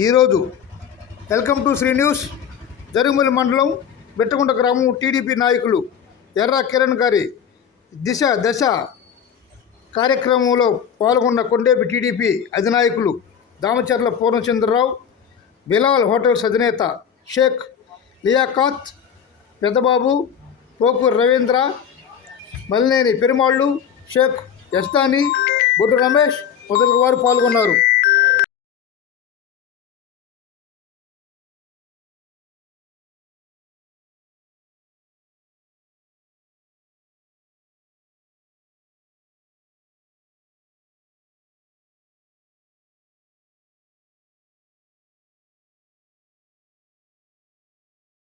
ఈరోజు welcome to Sri news. Jarugumalli మండలం బెట్టగుంట గ్రామం టీడీపీ నాయకులు ఎర్ర కిరణ్ గారి దశ కార్యక్రమంలో పాల్గొన్న కొండేపి టీడీపీ అధినాయకులు దామచర్ల పూర్ణచంద్రరావు, బిలాల్ హోటల్స్ అధినేత షేక్ లియాఖత్, పెద్దబాబు, పోకూరు రవీంద్ర, మల్లేని పెరుమాళ్ళు, షేక్ యస్తాని, బొడ్డు రమేష్ మొదలగు వారు పాల్గొన్నారు.